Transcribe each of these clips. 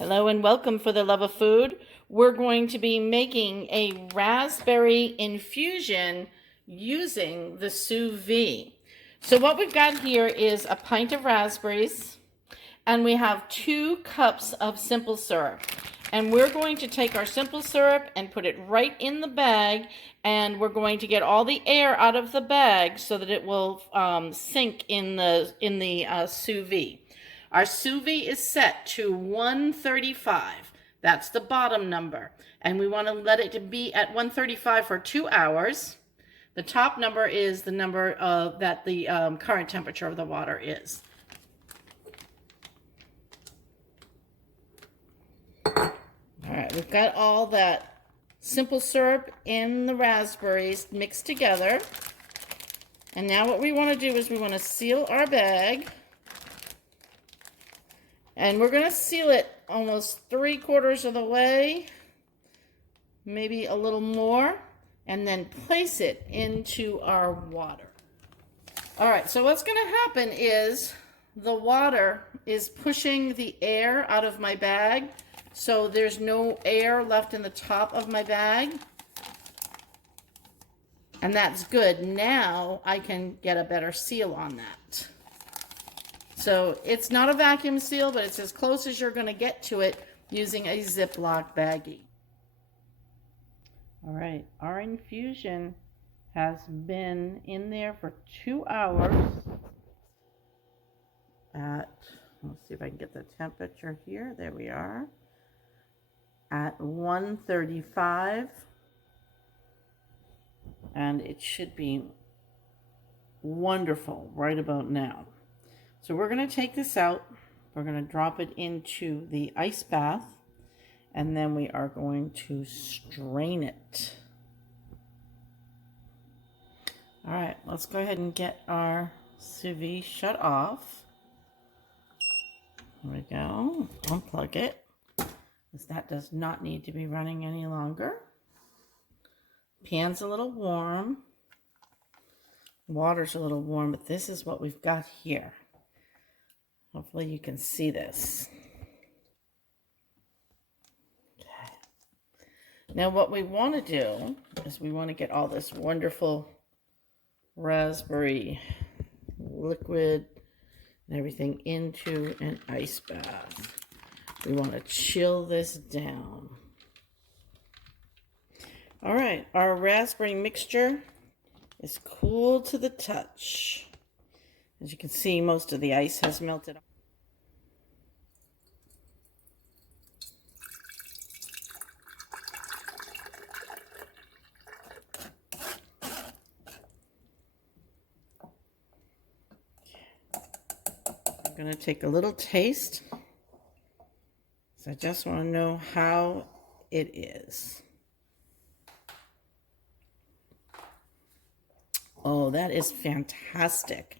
Hello and welcome for the love of food. We're going to be making a raspberry infusion using the Sous Vide. So what we've got here is a pint of raspberries and we have 2 cups of simple syrup. And we're going to take our simple syrup and put it right in the bag, and we're going to get all the air out of the bag so that it will sink in the sous vide. Our sous vide is set to 135. That's the bottom number. And we want to let it to be at 135 for 2 hours. The top number is the number that the current temperature of the water is. All right, we've got all that simple syrup and the raspberries mixed together. And now what we want to do is we want to seal our bag. And we're going to seal it almost 3/4 of the way, maybe a little more, and then place it into our water. All right, so what's going to happen is the water is pushing the air out of my bag, so there's no air left in the top of my bag. And that's good. Now I can get a better seal on that. So it's not a vacuum seal, but it's as close as you're going to get to it using a Ziploc baggie. All right, our infusion has been in there for 2 hours at, let's see if I can get the temperature here. There we are. At 135. And it should be wonderful right about now. So we're going to take this out, we're going to drop it into the ice bath, and then we are going to strain it. All right, let's go ahead and get our sous vide shut off. There we go, unplug it, because that does not need to be running any longer. Pan's a little warm, water's a little warm, but this is what we've got here. Hopefully you can see this. Okay. Now what we want to do is we want to get all this wonderful raspberry liquid and everything into an ice bath. We want to chill this down. All right, our raspberry mixture is cool to the touch. As you can see, most of the ice has melted off. I'm going to take a little taste. So I just want to know how it is. Oh, that is fantastic.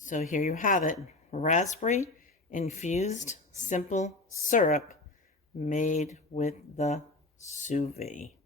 So here you have it, raspberry infused simple syrup made with the sous vide.